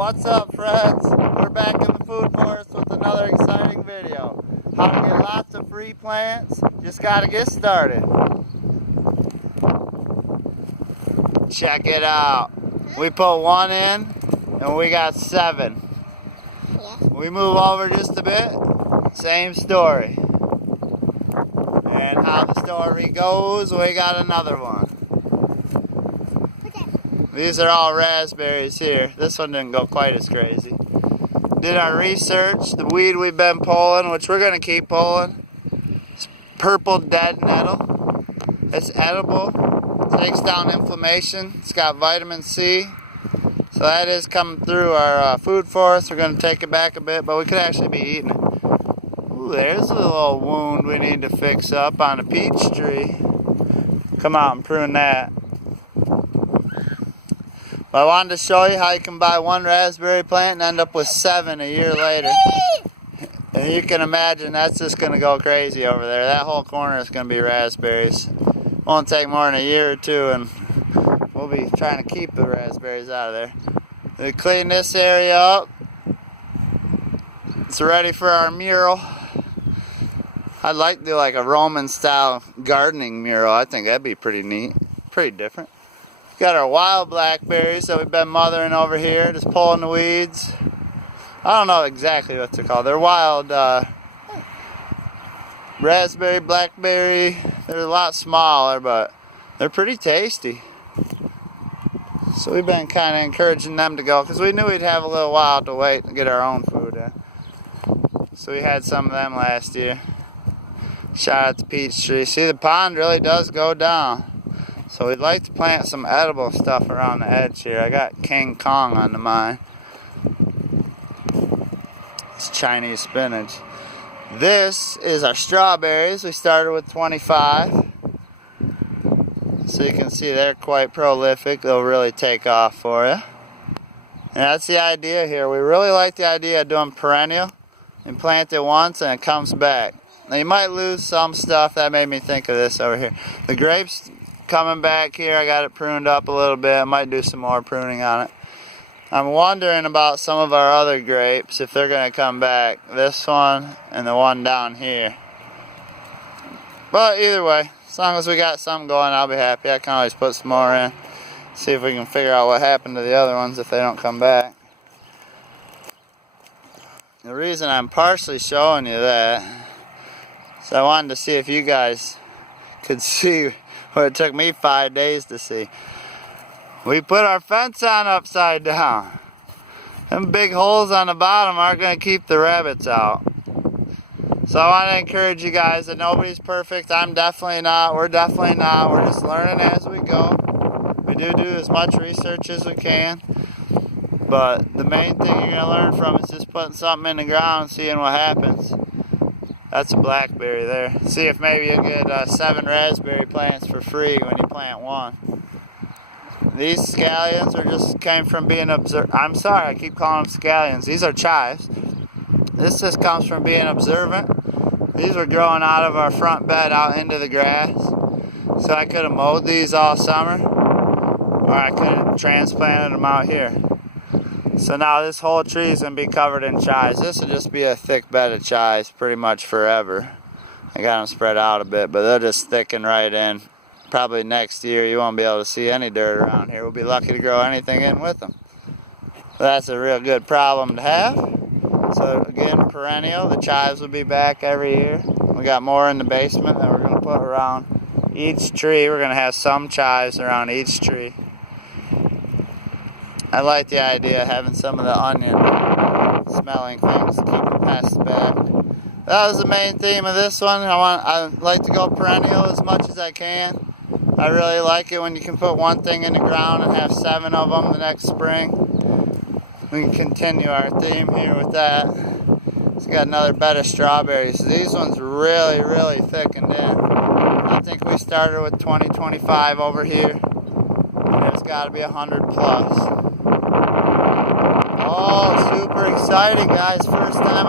What's up, friends? We're back in the food forest with another exciting video. How to get lots of free plants, just gotta get started. Check it out. We put one in and we got 7. Yeah. We move over just a bit, same story. And how the story goes, we got another one. These are all raspberries here. This one didn't go quite as crazy. Did our research. The weed we've been pulling, which we're going to keep pulling, it's purple dead nettle. It's edible. Takes down inflammation. It's got vitamin C. So that is coming through our food forest. We're going to take it back a bit, but we could actually be eating it. Ooh, there's a little wound we need to fix up on a peach tree. Come out and prune that. But I wanted to show you how you can buy one raspberry plant and end up with 7 a year later. And you can imagine that's just going to go crazy over there. That whole corner is going to be raspberries. Won't take more than a year or two and we'll be trying to keep the raspberries out of there. We clean this area up. It's ready for our mural. I'd like to do like a Roman style gardening mural. I think that'd be pretty neat. Pretty different. Got our wild blackberries that we've been mothering over here, just pulling the weeds. I don't know exactly what they're called. They're wild raspberry, blackberry. They're a lot smaller, but they're pretty tasty. So we've been kind of encouraging them to go because we knew we'd have a little while to wait and get our own food in. So we had some of them last year. Shot at the peach tree. See, the pond really does go down. So we'd like to plant some edible stuff around the edge here. I got King Kong on the mind. It's Chinese spinach. This is our strawberries. We started with 25. So you can see they're quite prolific. They'll really take off for you. And that's the idea here. We really like the idea of doing perennial and plant it once and it comes back. Now you might lose some stuff. That made me think of this over here. The grapes coming back here, I got it pruned up a little bit. I might do some more pruning on it. I'm wondering about some of our other grapes, if they're going to come back. This one and the one down here. But either way, as long as we got something going, I'll be happy. I can always put some more in. See if we can figure out what happened to the other ones if they don't come back. The reason I'm partially showing you that is I wanted to see if you guys could see what it took me 5 days to see. We put our fence on upside down. Them big holes on the bottom aren't going to keep the rabbits out. So I want to encourage you guys that nobody's perfect. I'm definitely not. We're definitely not. We're just learning as we go. We do as much research as we can. But the main thing you're going to learn from is just putting something in the ground and seeing what happens. That's a blackberry there. See if maybe you'll get 7 raspberry plants for free when you plant one. These scallions are just came from being observant. I'm sorry, I keep calling them scallions. These are chives. This just comes from being observant. These were growing out of our front bed out into the grass. So I could have mowed these all summer, or I could have transplanted them out here. So now this whole tree is going to be covered in chives. This will just be a thick bed of chives pretty much forever. I got them spread out a bit, but they'll just thicken right in. Probably next year you won't be able to see any dirt around here. We'll be lucky to grow anything in with them. But that's a real good problem to have. So again, perennial. The chives will be back every year. We got more in the basement that we're going to put around each tree. We're going to have some chives around each tree. I like the idea of having some of the onion smelling things to keep the pests back. That was the main theme of this one. I like to go perennial as much as I can. I really like it when you can put one thing in the ground and have 7 of them the next spring. We can continue our theme here with that. So we got another bed of strawberries. These ones really, really thickened in. I think we started with 20-25 over here. There's got to be 100 plus. Oh, super exciting, guys. First time I